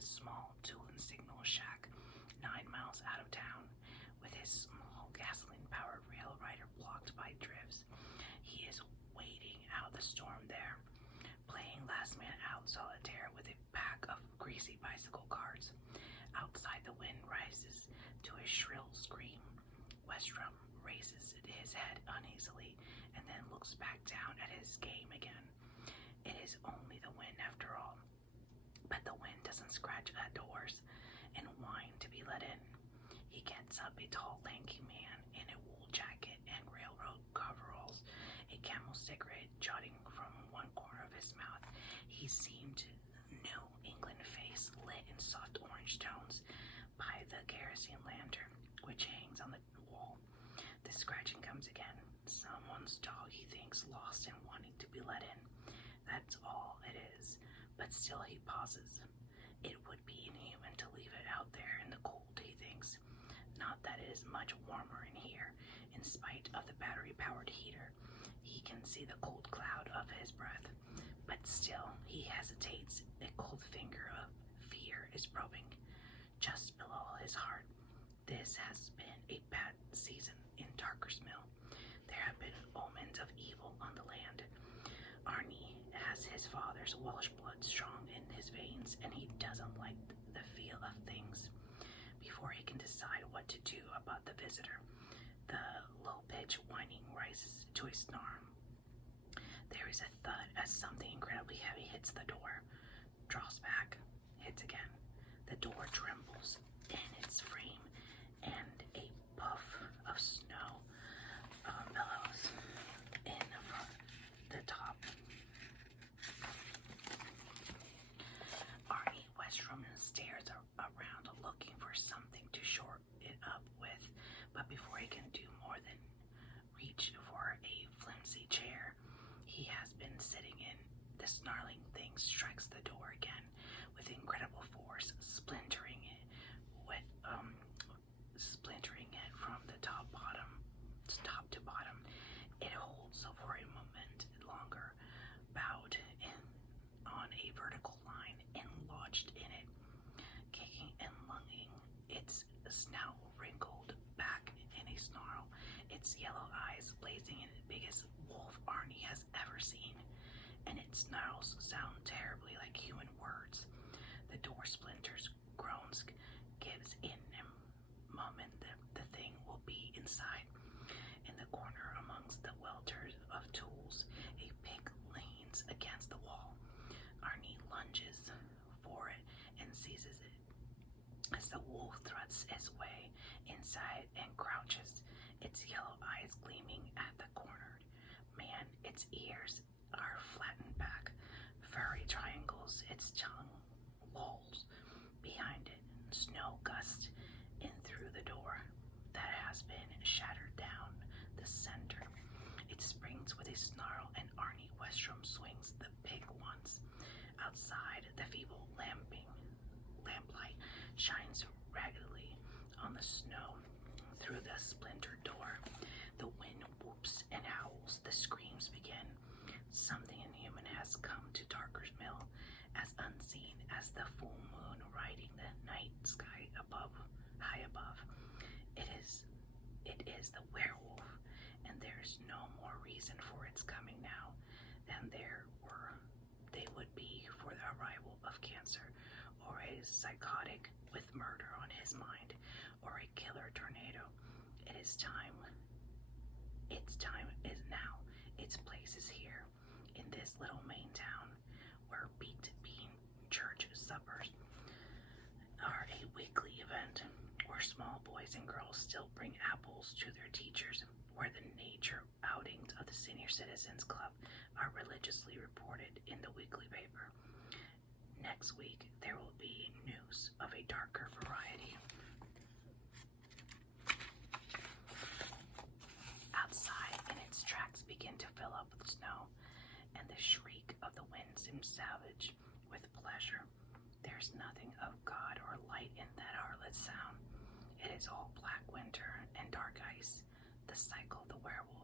the small tool and signal shack 9 miles out of town, with his small gasoline-powered rail rider blocked by drifts. He is waiting out the storm there, playing last man out solitaire with a pack of greasy bicycle cards. Outside, the wind rises to a shrill scream. Westrom raises his head uneasily and then looks back down at his game again. It is only the wind after all. But the wind doesn't scratch at doors and whine to be let in. He gets up, a tall, lanky man in a wool jacket and railroad coveralls, a Camel cigarette jutting from one corner of his mouth. He seemed New England face lit in soft orange tones by the kerosene lantern, which hangs on the wall. The scratching comes again. Someone's dog, he thinks, lost and wanting to be let in. That's all it is. But still he pauses. It would be inhuman to leave it out there in the cold, he thinks. Not that it is much warmer in here, in spite of the battery-powered heater. He can see the cold cloud of his breath. But still, he hesitates. A cold finger of fear is probing just below his heart. This has been a bad season in Darker's Mill. There have been omens of evil on the land. Arnie has his father's Welsh blood strong in his veins, and he doesn't like the feel of things. Before he can decide what to do about the visitor, the low-pitched whining rises to a snarl. There is a thud as something incredibly heavy hits the door, draws back, hits again. The door trembles in its frame, and a puff of snow billows in from the top. Arnie Westrom stares around looking for something to shore it up with, but before he can do more than reach for a flimsy chair he has been sitting in, the snarling thing strikes the door again with incredible force, splintering it from the top to bottom. It holds for a moment longer, bowed in on a vertical line and lodged in it, kicking and lunging, its snout wrinkled back in a snarl, its yellow eyes blazing in the biggest wolf Arnie has ever seen, and its snarls sound terribly like human words. The door splinters, groans, gives in a moment the thing will be inside. In the corner amongst the welters of tools, a pig leans against the wall. Arnie lunges for it and seizes it as the wolf thrusts its way inside and crouches, its yellow eyes gleaming at the cornered man. Its ears are flattened back, furry triangles. Its tongue lolls behind it. Snow gusts in through the door that has been shattered down the center. It springs with a snarl, and Arnie Westrom swings the pig once. Outside, the feeble lamplight shines raggedly on the snow through the splintered door. The wind whoops and howls. The screams begin. Something inhuman has come to Darker's Mill, as unseen as the full moon riding the night sky high above. It is the werewolf, and there is no more reason for its coming now than they would be for the arrival of cancer, or a psychotic with murder on his mind, or a killer tornado. Its time is now. Its place is here, in this little Maine town, where baked bean church suppers are a weekly event, where small boys and girls still bring apples to their teachers, where the nature outings of the Senior Citizens Club are religiously reported in the weekly paper. Next week, there will be news of a darker variety. Outside, and its tracks begin to fill up with snow, and the shriek of the wind seems savage with pleasure. There's nothing of God or light in that heartless sound. It is all black winter and dark ice, the cycle of the werewolf.